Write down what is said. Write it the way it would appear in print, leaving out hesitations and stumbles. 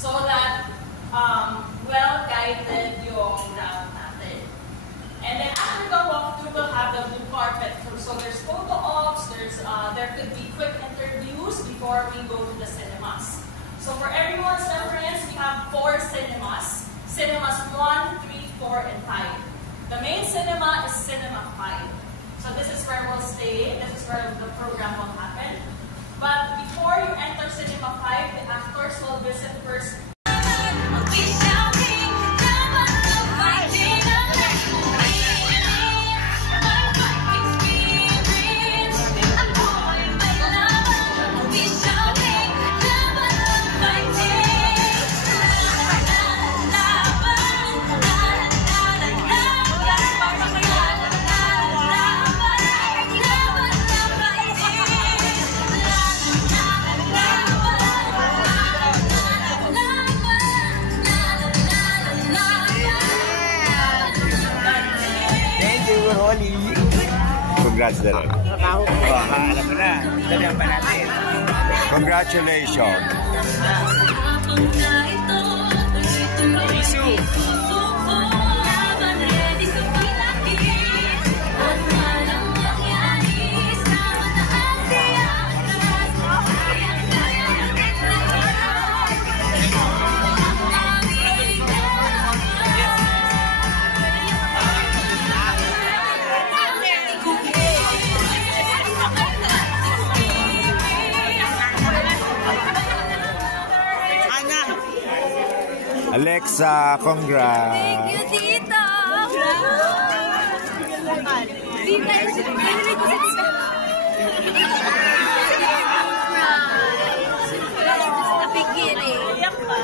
so that well-guided yung route natin. And then after the walkthrough, we'll have the blue carpet. So there's photo ops, there could be quick interviews before we go to the cinemas. So for everyone's reference, we have 4 cinemas. Cinemas 1, 3, 4, and 5. The main cinema is Cinema 5. So this is where we'll stay. This is where the program will happen. But before you enter Cinema 5, the actors will visit first. Congrats na rin. Alam mo na. Dalihan pa natin. Congratulations. Isu. Alexa, congrats! Thank you, Tito! Tita, narinig ko si Tita. Napigiling. Iyak pa.